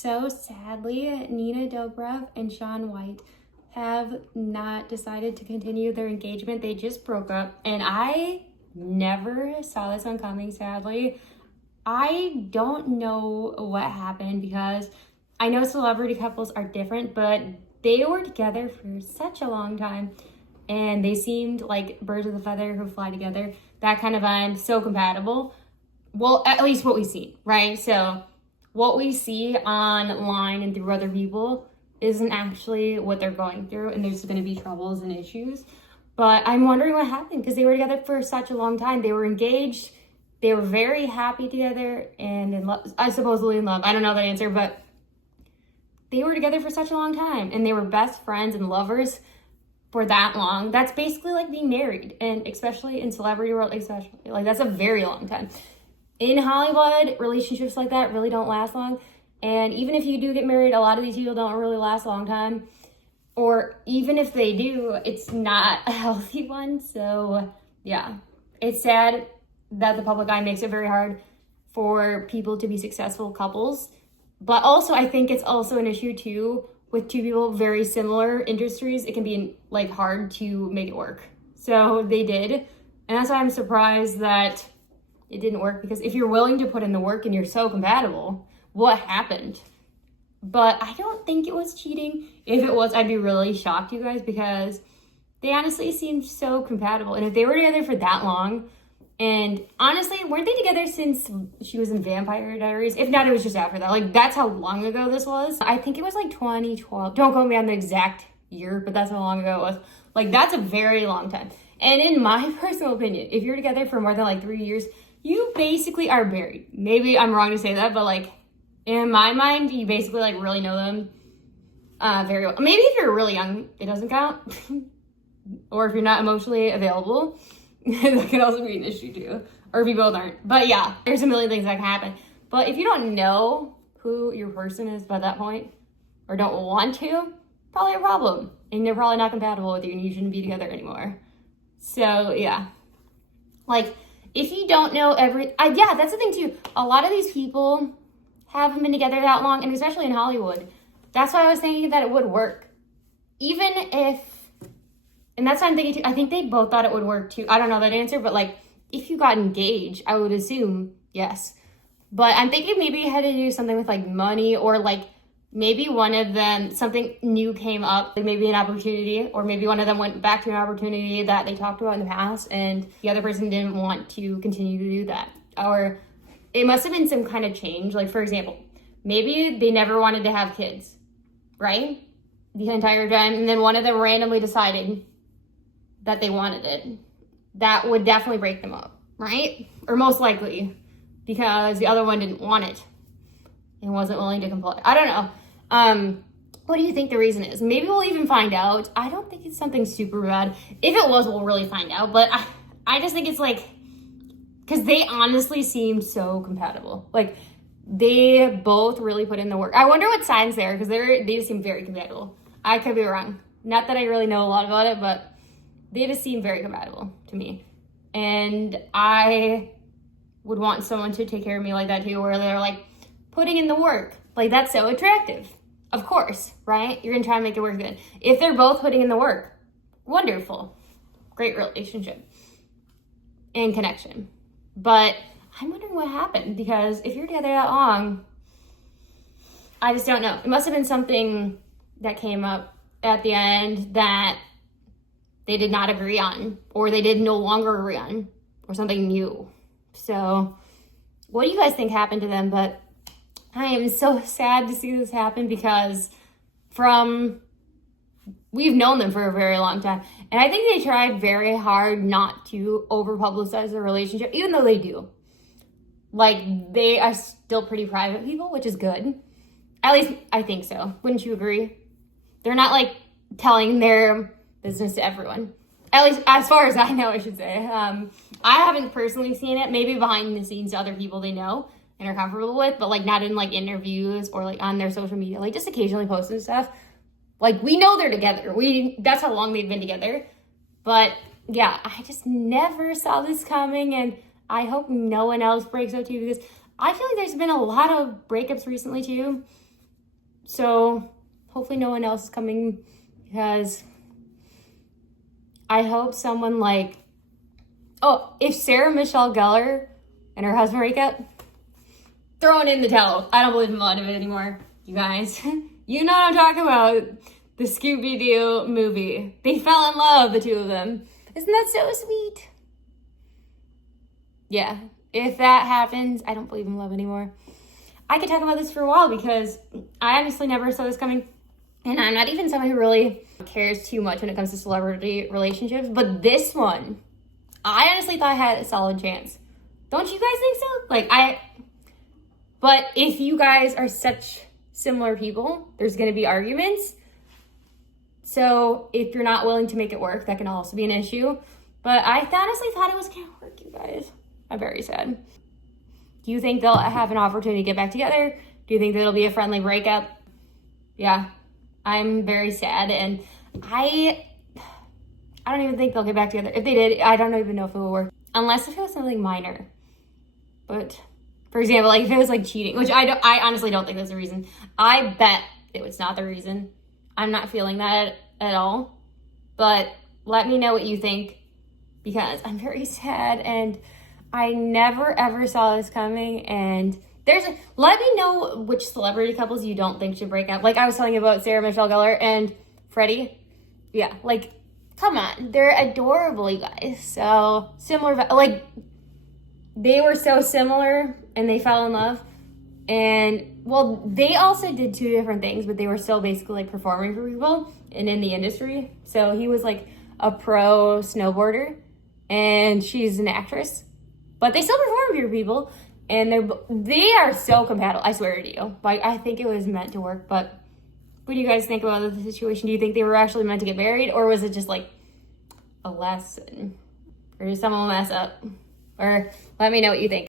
So sadly, Nina Dobrev and Shaun White have not decided to continue their engagement. They just broke up, and I never saw this one coming, sadly. I don't know what happened because I know celebrity couples are different, but they were together for such a long time and they seemed like birds of a feather who fly together. That kind of vibe, so compatible. Well, at least what we see, right? So what we see online and through other people isn't actually what they're going through, and there's going to be troubles and issues. But I'm wondering what happened because they were together for such a long time. They were engaged. They were very happy together and in love, supposedly in love. I don't know that answer, but they were together for such a long time and they were best friends and lovers for that long. That's basically like being married, and especially in celebrity world, especially like that's a very long time. In Hollywood, relationships like that really don't last long. And even if you do get married, a lot of these people don't really last a long time. Or even if they do, it's not a healthy one. So yeah, it's sad that the public eye makes it very hard for people to be successful couples. But also, I think it's also an issue too with two people very similar industries. It can be like hard to make it work. So they did. And that's why I'm surprised that it didn't work, because if you're willing to put in the work and you're so compatible, what happened? But I don't think it was cheating. If it was, I'd be really shocked, you guys, because they honestly seemed so compatible. And if they were together for that long, and honestly, weren't they together since she was in Vampire Diaries? If not, it was just after that. Like, that's how long ago this was. I think it was like 2012. Don't quote me on the exact year, but that's how long ago it was. Like, that's a very long time. And in my personal opinion, if you're together for more than like 3 years, you basically are married. Maybe I'm wrong to say that, but like in my mind, you basically like really know them very well. Maybe if you're really young, it doesn't count. Or if you're not emotionally available, that can also be an issue too. Or if you both aren't. But yeah, there's a million things that can happen. But if you don't know who your person is by that point, or don't want to, probably a problem. And they're probably not compatible with you and you shouldn't be together anymore. So yeah, like, if you don't know yeah, that's the thing too. A lot of these people haven't been together that long, and especially in Hollywood. That's why I was thinking that it would work. Even if, and that's what I'm thinking too. I think they both thought it would work too. I don't know that answer, but like, if you got engaged, I would assume yes. But I'm thinking maybe it had to do something with like money, or like maybe one of them, something new came up, like maybe an opportunity, or maybe one of them went back to an opportunity that they talked about in the past and the other person didn't want to continue to do that. Or it must have been some kind of change. Like, for example, maybe they never wanted to have kids, right? The entire time. And then one of them randomly decided that they wanted it. That would definitely break them up, right? Or most likely, because the other one didn't want it and wasn't willing to comply. I don't know. What do you think the reason is? Maybe we'll even find out. I don't think it's something super bad. If it was, we'll really find out. But I just think it's like, because they honestly seem so compatible. Like, they both really put in the work. I wonder what signs they are, because they just seem very compatible. I could be wrong. Not that I really know a lot about it, but they just seem very compatible to me. And I would want someone to take care of me like that too, where they're like putting in the work. Like, that's so attractive. Of course, right? You're gonna try and make it work good. If they're both putting in the work, wonderful. Great relationship and connection. But I'm wondering what happened, because if you're together that long, I just don't know. It must have been something that came up at the end that they did not agree on, or they did no longer agree on, or something new. So what do you guys think happened to them? But I am so sad to see this happen, because we've known them for a very long time. And I think they tried very hard not to over publicize their relationship, even though they do. Like, they are still pretty private people, which is good. At least I think so. Wouldn't you agree? They're not like telling their business to everyone. At least as far as I know, I should say. I haven't personally seen it. Maybe behind the scenes to other people they know and are comfortable with, but like not in like interviews or like on their social media, like just occasionally posting stuff. Like, we know they're together. That's how long they've been together. But yeah, I just never saw this coming, and I hope no one else breaks up too, because I feel like there's been a lot of breakups recently too. So hopefully no one else is coming, because I hope someone like, oh, if Sarah Michelle Gellar and her husband break up, throwing in the towel. I don't believe in a lot of it anymore, you guys. You know what I'm talking about. The Scooby-Doo movie. They fell in love, the two of them. Isn't that so sweet? Yeah, if that happens, I don't believe in love anymore. I could talk about this for a while because I honestly never saw this coming. And I'm not even someone who really cares too much when it comes to celebrity relationships. But this one, I honestly thought I had a solid chance. Don't you guys think so? But if you guys are such similar people, there's going to be arguments. So if you're not willing to make it work, that can also be an issue. But I honestly thought it was going to work, you guys. I'm very sad. Do you think they'll have an opportunity to get back together? Do you think that it'll be a friendly breakup? Yeah, I'm very sad. And I don't even think they'll get back together. If they did, I don't even know if it will work. Unless if it was something minor. But for example, like if it was like cheating, which I honestly don't think that's the reason. I bet it was not the reason. I'm not feeling that at all. But let me know what you think, because I'm very sad and I never ever saw this coming. And let me know which celebrity couples you don't think should break up. Like I was telling you about Sarah Michelle Gellar and Freddie. Yeah, like come on, they're adorable, you guys. So similar, like they were so similar and they fell in love. And well, they also did two different things, but they were still basically like performing for people and in the industry. So he was like a pro snowboarder and she's an actress, but they still perform for people. And they are so compatible, I swear to you. Like I think it was meant to work. But what do you guys think about the situation? Do you think they were actually meant to get married, or was it just like a lesson? Or did someone mess up? Or let me know what you think.